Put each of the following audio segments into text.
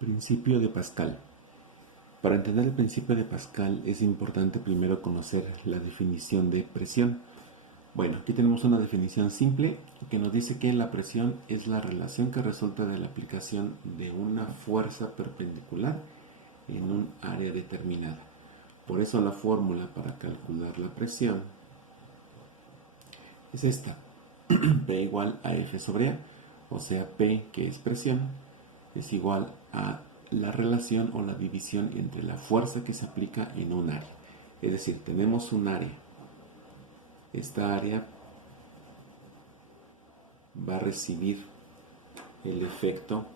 Principio de Pascal. Para entender el principio de Pascal es importante primero conocer la definición de presión. Bueno, aquí tenemos una definición simple que nos dice que la presión es la relación que resulta de la aplicación de una fuerza perpendicular en un área determinada. Por eso la fórmula para calcular la presión es esta: P igual a F sobre A, o sea, P, que es presión, es igual a la relación o la división entre la fuerza que se aplica en un área. Es decir, tenemos un área. Esta área va a recibir el efecto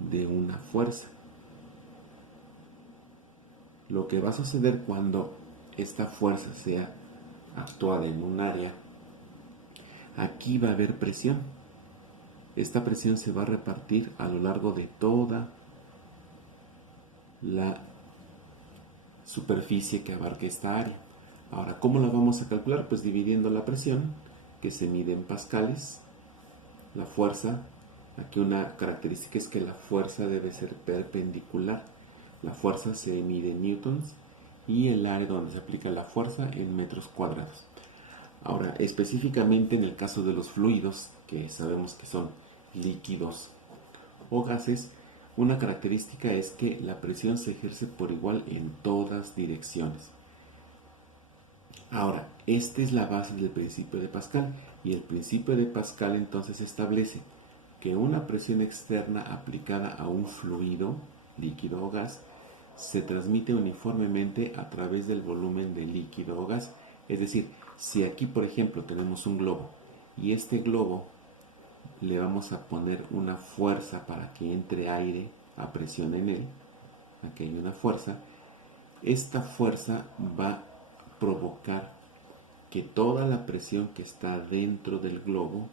de una fuerza. Lo que va a suceder cuando esta fuerza sea actuada en un área, aquí va a haber presión. Esta presión se va a repartir a lo largo de toda la superficie que abarca esta área. Ahora, ¿cómo la vamos a calcular? Pues dividiendo la presión, que se mide en pascales, la fuerza. Aquí una característica es que la fuerza debe ser perpendicular. La fuerza se mide en newtons y el área donde se aplica la fuerza en metros cuadrados. Ahora, específicamente en el caso de los fluidos, que sabemos que son líquidos o gases, una característica es que la presión se ejerce por igual en todas direcciones. Ahora, esta es la base del principio de Pascal, y el principio de Pascal entonces establece que una presión externa aplicada a un fluido, líquido o gas, se transmite uniformemente a través del volumen del líquido o gas. Es decir, si aquí por ejemplo tenemos un globo y este globo le vamos a poner una fuerza para que entre aire a presión en él, aquí hay una fuerza, esta fuerza va a provocar que toda la presión que está dentro del globo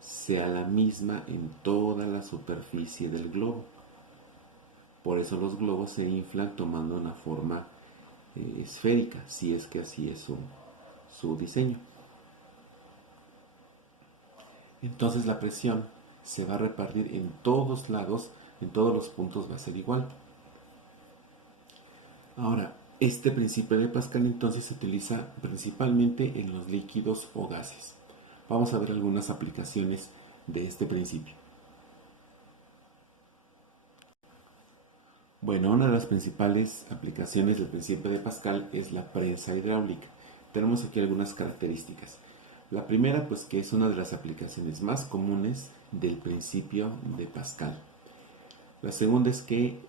sea la misma en toda la superficie del globo. Por eso los globos se inflan tomando una forma esférica, si es que así es su diseño. Entonces la presión se va a repartir en todos lados, en todos los puntos va a ser igual. Ahora, este principio de Pascal entonces se utiliza principalmente en los líquidos o gases. Vamos a ver algunas aplicaciones de este principio. Bueno, una de las principales aplicaciones del principio de Pascal es la prensa hidráulica. Tenemos aquí algunas características. La primera, pues que es una de las aplicaciones más comunes del principio de Pascal. La segunda es que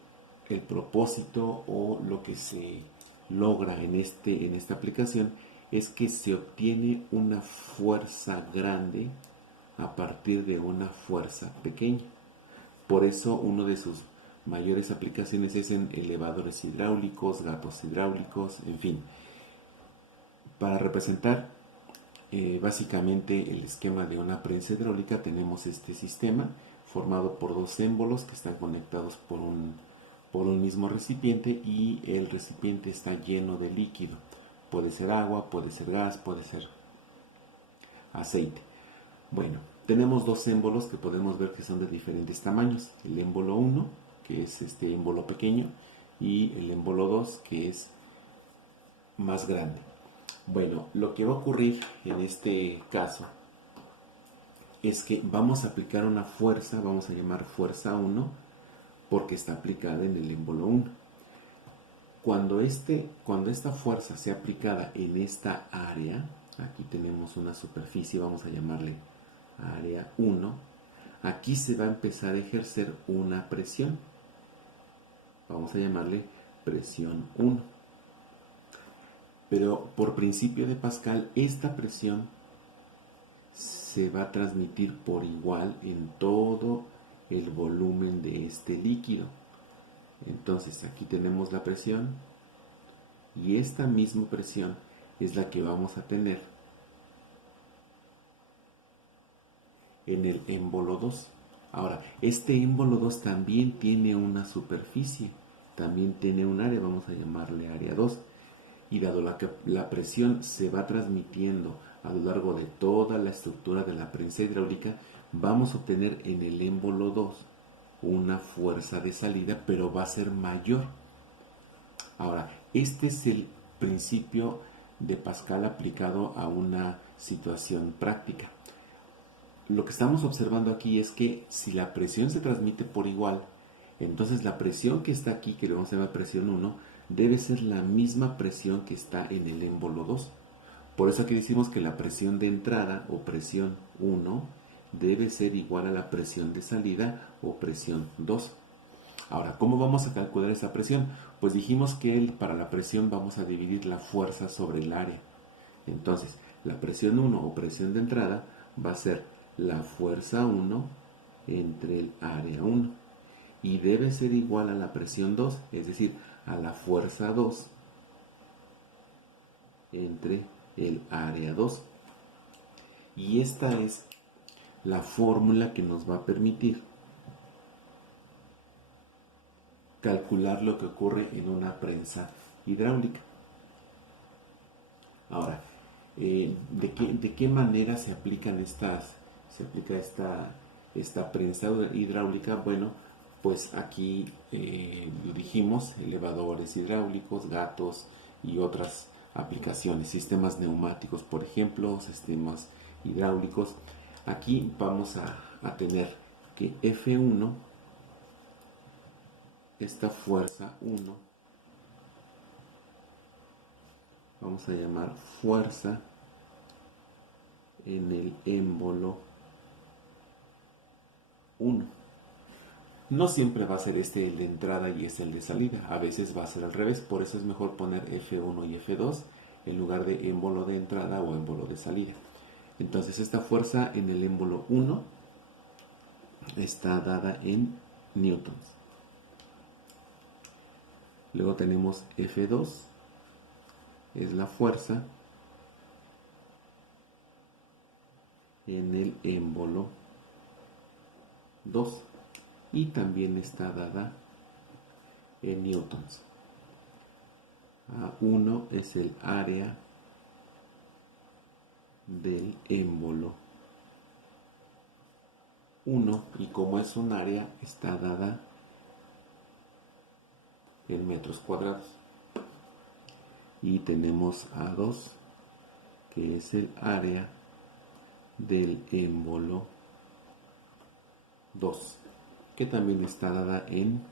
el propósito o lo que se logra en esta aplicación es que se obtiene una fuerza grande a partir de una fuerza pequeña. Por eso uno de sus mayores aplicaciones es en elevadores hidráulicos, gatos hidráulicos, en fin. Para representar básicamente el esquema de una prensa hidráulica tenemos este sistema formado por dos émbolos que están conectados por un mismo recipiente, y el recipiente está lleno de líquido. Puede ser agua, puede ser gas, puede ser aceite. Bueno, tenemos dos émbolos que podemos ver que son de diferentes tamaños. El émbolo 1, que es este émbolo pequeño, y el émbolo 2, que es más grande. Bueno, lo que va a ocurrir en este caso es que vamos a aplicar una fuerza, vamos a llamar fuerza 1, porque está aplicada en el émbolo 1. Cuando esta fuerza sea aplicada en esta área, aquí tenemos una superficie, vamos a llamarle área 1, aquí se va a empezar a ejercer una presión, vamos a llamarle presión 1. Pero por principio de Pascal, esta presión se va a transmitir por igual en todo el volumen de este líquido. Entonces aquí tenemos la presión, y esta misma presión es la que vamos a tener en el émbolo 2. Ahora, este émbolo 2 también tiene una superficie, también tiene un área, vamos a llamarle área 2. Y dado que la presión se va transmitiendo a lo largo de toda la estructura de la prensa hidráulica, vamos a obtener en el émbolo 2 una fuerza de salida, pero va a ser mayor. Ahora, este es el principio de Pascal aplicado a una situación práctica. Lo que estamos observando aquí es que si la presión se transmite por igual, entonces la presión que está aquí, que le vamos a llamar presión 1, debe ser la misma presión que está en el émbolo 2. Por eso aquí decimos que la presión de entrada o presión 1 debe ser igual a la presión de salida o presión 2. Ahora, ¿cómo vamos a calcular esa presión? Pues dijimos que para la presión vamos a dividir la fuerza sobre el área. Entonces, la presión 1 o presión de entrada va a ser la fuerza 1 entre el área 1 y debe ser igual a la presión 2, es decir, a la fuerza 2 entre el área 2. Y esta es la fórmula que nos va a permitir calcular lo que ocurre en una prensa hidráulica. Ahora, ¿de qué manera se aplica esta prensa hidráulica? Bueno, pues aquí lo dijimos, elevadores hidráulicos, gatos y otras aplicaciones, sistemas neumáticos, por ejemplo, sistemas hidráulicos. Aquí vamos a tener que F1, esta fuerza 1, vamos a llamar fuerza en el émbolo 1. No siempre va a ser este el de entrada y este el de salida, a veces va a ser al revés, por eso es mejor poner F1 y F2 en lugar de émbolo de entrada o émbolo de salida. Entonces esta fuerza en el émbolo 1 está dada en newtons. Luego tenemos F2, es la fuerza en el émbolo 2 y también está dada en newtons. A1 es el área del émbolo 1 y como es un área está dada en metros cuadrados. Y tenemos A2 que es el área del émbolo 2 que también está dada en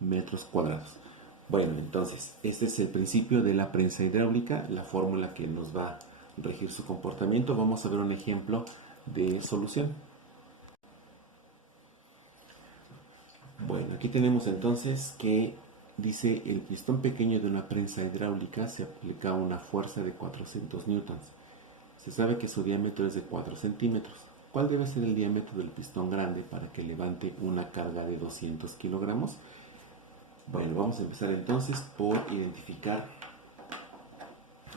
metros cuadrados. Bueno, entonces este es el principio de la prensa hidráulica, la fórmula que nos va a regir su comportamiento. Vamos a ver un ejemplo de solución. Bueno, aquí tenemos entonces que dice el pistón pequeño de una prensa hidráulica se aplica una fuerza de 400 newtons. Se sabe que su diámetro es de 4 centímetros. ¿Cuál debe ser el diámetro del pistón grande para que levante una carga de 200 kilogramos? Bueno, vamos a empezar entonces por identificar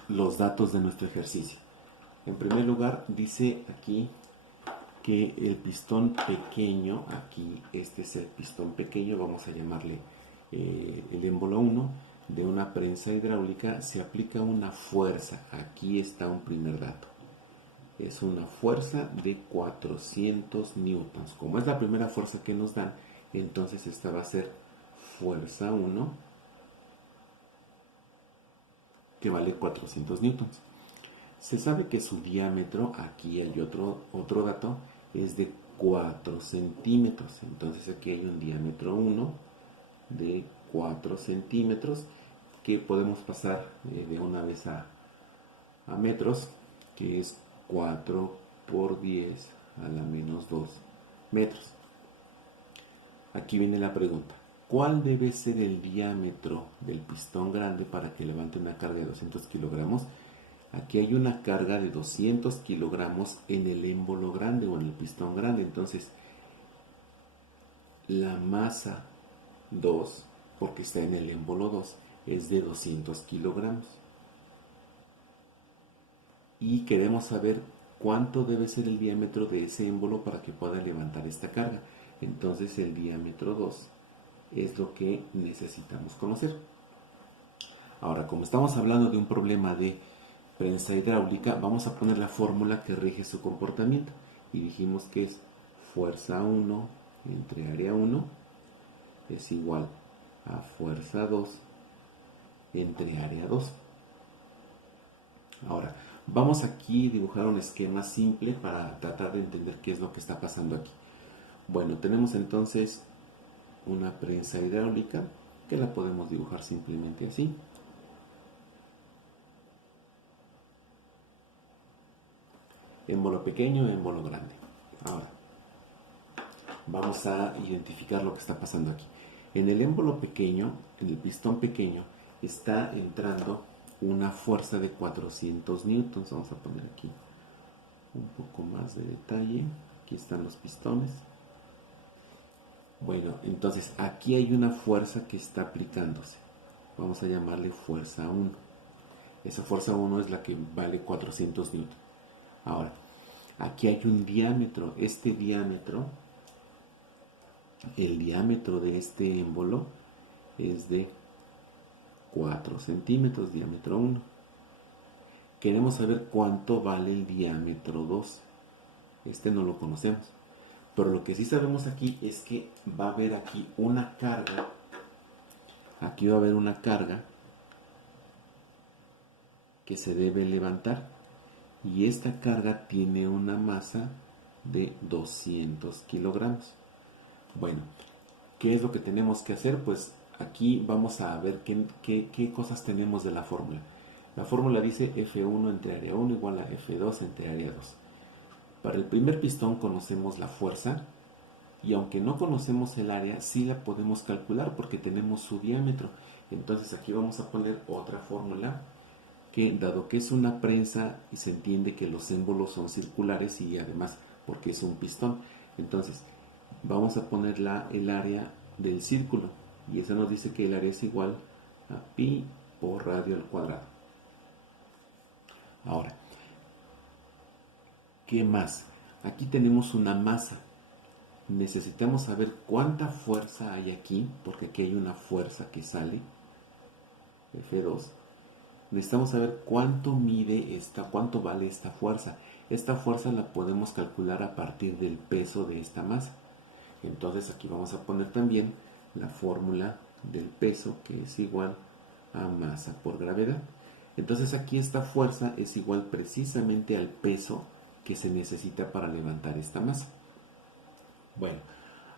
los datos de nuestro ejercicio. En primer lugar, dice aquí que el pistón pequeño, aquí este es el pistón pequeño, vamos a llamarle el émbolo 1, de una prensa hidráulica, se aplica una fuerza. Aquí está un primer dato. Es una fuerza de 400 newtons. Como es la primera fuerza que nos dan, entonces esta va a ser fuerza 1, que vale 400 newtons. Se sabe que su diámetro, aquí hay otro dato, es de 4 centímetros. Entonces aquí hay un diámetro 1 de 4 centímetros que podemos pasar de una vez a metros, que es 4 por 10 a la menos 2 metros. Aquí viene la pregunta. ¿Cuál debe ser el diámetro del pistón grande para que levante una carga de 200 kilogramos? Aquí hay una carga de 200 kilogramos en el émbolo grande o en el pistón grande. Entonces, la masa 2, porque está en el émbolo 2, es de 200 kilogramos. Y queremos saber cuánto debe ser el diámetro de ese émbolo para que pueda levantar esta carga. Entonces, el diámetro 2 es lo que necesitamos conocer. Ahora, como estamos hablando de un problema de prensa hidráulica, vamos a poner la fórmula que rige su comportamiento. Y dijimos que es fuerza 1 entre área 1 es igual a fuerza 2 entre área 2. Ahora, vamos aquí a dibujar un esquema simple para tratar de entender qué es lo que está pasando aquí. Bueno, tenemos entonces una prensa hidráulica que la podemos dibujar simplemente así. Émbolo pequeño, émbolo grande. Ahora, vamos a identificar lo que está pasando aquí. En el émbolo pequeño, en el pistón pequeño, está entrando una fuerza de 400 newtons. Vamos a poner aquí un poco más de detalle. Aquí están los pistones. Bueno, entonces aquí hay una fuerza que está aplicándose. Vamos a llamarle fuerza 1. Esa fuerza 1 es la que vale 400 newtons. Ahora, aquí hay un diámetro. Este diámetro, el diámetro de este émbolo es de 4 centímetros, diámetro 1. Queremos saber cuánto vale el diámetro 2. Este no lo conocemos. Pero lo que sí sabemos aquí es que va a haber aquí una carga. Aquí va a haber una carga que se debe levantar. Y esta carga tiene una masa de 200 kilogramos. Bueno, ¿qué es lo que tenemos que hacer? Pues aquí vamos a ver qué cosas tenemos de la fórmula. La fórmula dice F1 entre área 1 igual a F2 entre área 2. Para el primer pistón conocemos la fuerza y aunque no conocemos el área, sí la podemos calcular porque tenemos su diámetro. Entonces aquí vamos a poner otra fórmula que, dado que es una prensa y se entiende que los émbolos son circulares y además porque es un pistón, entonces vamos a poner el área del círculo y eso nos dice que el área es igual a pi por radio al cuadrado. Ahora, ¿qué más? Aquí tenemos una masa. Necesitamos saber cuánta fuerza hay aquí, porque aquí hay una fuerza que sale, F2. Necesitamos saber cuánto mide cuánto vale esta fuerza. Esta fuerza la podemos calcular a partir del peso de esta masa. Entonces aquí vamos a poner también la fórmula del peso, que es igual a masa por gravedad. Entonces aquí esta fuerza es igual precisamente al peso que se necesita para levantar esta masa. Bueno,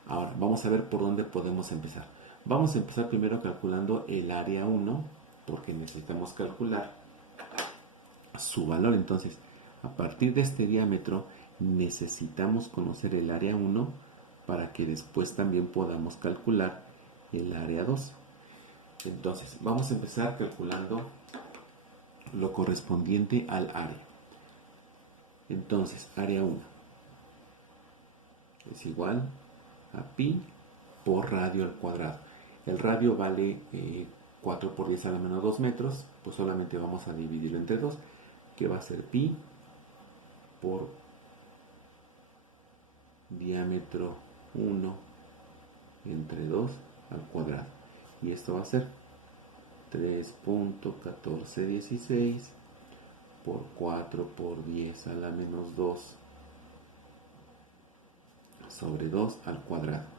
ahora vamos a ver por dónde podemos empezar. Vamos a empezar primero calculando el área 1, porque necesitamos calcular su valor. Entonces, a partir de este diámetro, necesitamos conocer el área 1 para que después también podamos calcular el área 2. Entonces, vamos a empezar calculando lo correspondiente al área. Entonces, área 1 es igual a pi por radio al cuadrado. El radio vale 4 por 10 a la menos 2 metros, pues solamente vamos a dividirlo entre 2, que va a ser pi por diámetro 1 entre 2 al cuadrado. Y esto va a ser 3.1416 por 4 por 10 a la menos 2 sobre 2 al cuadrado.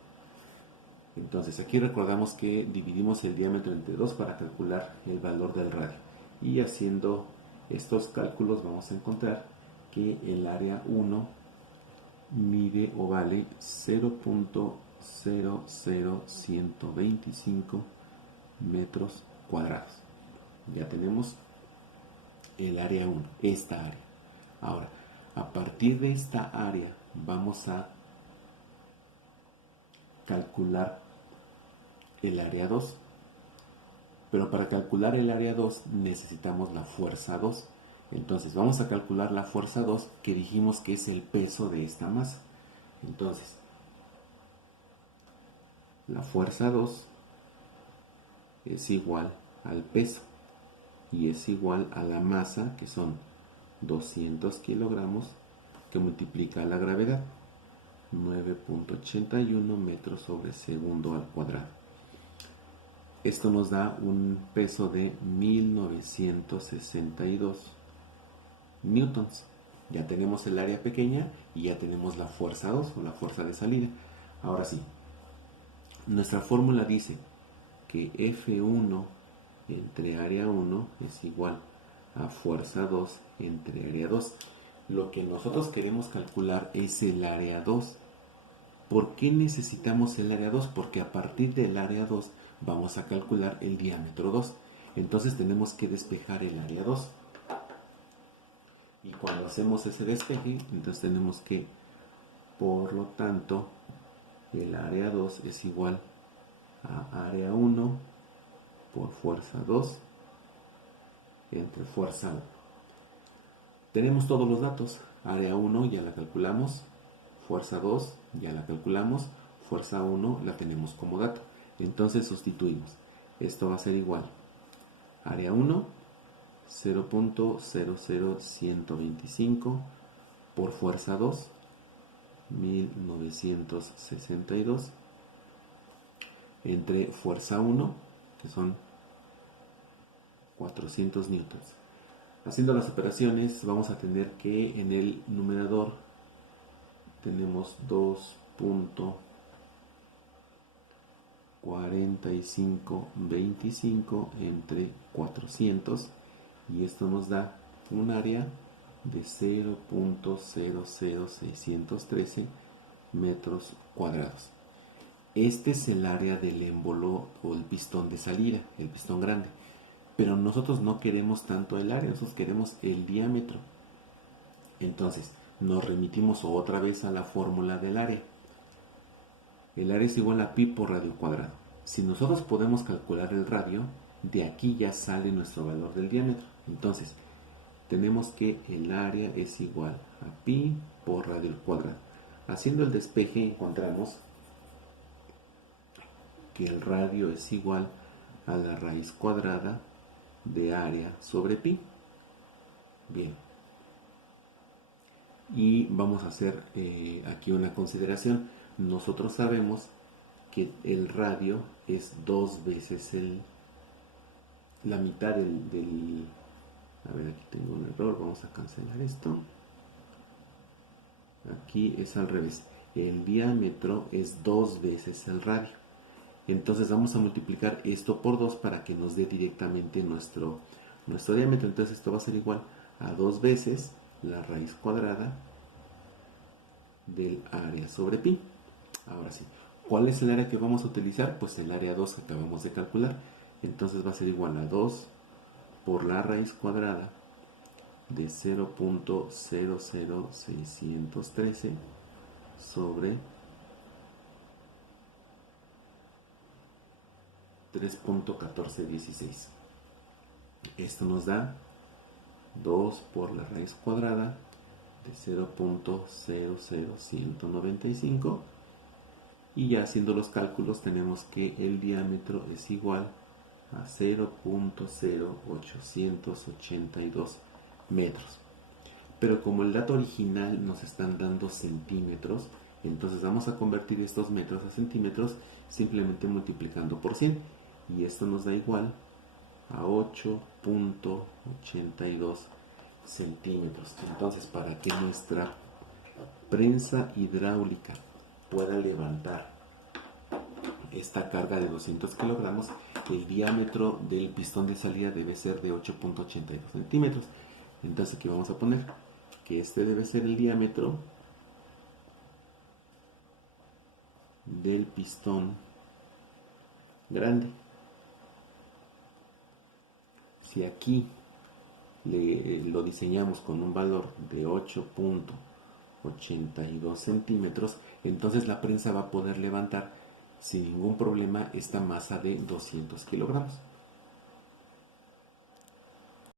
Entonces aquí recordamos que dividimos el diámetro entre 2 para calcular el valor del radio. Y haciendo estos cálculos vamos a encontrar que el área 1 mide o vale 0.00125 metros cuadrados. Ya tenemos el área 1, esta área. Ahora, a partir de esta área vamos a calcular el área 2. Pero para calcular el área 2 necesitamos la fuerza 2. Entonces vamos a calcular la fuerza 2, que dijimos que es el peso de esta masa. Entonces, la fuerza 2 es igual al peso y es igual a la masa, que son 200 kilogramos, que multiplica la gravedad, 9.81 metros sobre segundo al cuadrado. Esto nos da un peso de 1962 newtons. Ya tenemos el área pequeña y ya tenemos la fuerza 2 o la fuerza de salida. Ahora sí, nuestra fórmula dice que F1 entre área 1 es igual a fuerza 2 entre área 2. Lo que nosotros queremos calcular es el área 2. ¿Por qué necesitamos el área 2? Porque a partir del área 2 vamos a calcular el diámetro 2. Entonces tenemos que despejar el área 2. Y cuando hacemos ese despeje, entonces tenemos que, por lo tanto, el área 2 es igual a área 1 por fuerza 2 entre fuerza 1. Tenemos todos los datos. Área 1 ya la calculamos, fuerza 2 ya la calculamos, fuerza 1 la tenemos como dato. Entonces sustituimos. Esto va a ser igual. Área 1, 0.00125 por fuerza 2, 1962, entre fuerza 1, que son 400 newtons. Haciendo las operaciones vamos a tener que en el numerador tenemos 2.4525 entre 400 y esto nos da un área de 0.00613 metros cuadrados. Este es el área del émbolo o el pistón de salida, el pistón grande. Pero nosotros no queremos tanto el área, nosotros queremos el diámetro. Entonces, nos remitimos otra vez a la fórmula del área. El área es igual a pi por radio cuadrado. Si nosotros podemos calcular el radio, de aquí ya sale nuestro valor del diámetro. Entonces, tenemos que el área es igual a pi por radio cuadrado. Haciendo el despeje encontramos que el radio es igual a la raíz cuadrada de área sobre pi. Bien. Y vamos a hacer aquí una consideración. Nosotros sabemos que el radio es 2 veces la mitad del... A ver, aquí tengo un error. Vamos a cancelar esto. Aquí es al revés. El diámetro es 2 veces el radio. Entonces vamos a multiplicar esto por 2 para que nos dé directamente nuestro diámetro. Entonces esto va a ser igual a 2 veces la raíz cuadrada del área sobre pi. Ahora sí, ¿cuál es el área que vamos a utilizar? Pues el área 2 que acabamos de calcular. Entonces va a ser igual a 2 por la raíz cuadrada de 0.00613 sobre 3.1416. Esto nos da 2 por la raíz cuadrada de 0.00195 y ya haciendo los cálculos tenemos que el diámetro es igual a 0.0882 metros. Pero como el dato original nos están dando centímetros, entonces vamos a convertir estos metros a centímetros simplemente multiplicando por 100 y esto nos da igual a 8.82 centímetros. Entonces, para que nuestra prensa hidráulica pueda levantar esta carga de 200 kilogramos, el diámetro del pistón de salida debe ser de 8.82 centímetros. Entonces aquí vamos a poner que este debe ser el diámetro del pistón grande. Si aquí lo diseñamos con un valor de 8.82 centímetros, entonces la prensa va a poder levantar sin ningún problema esta masa de 200 kilogramos.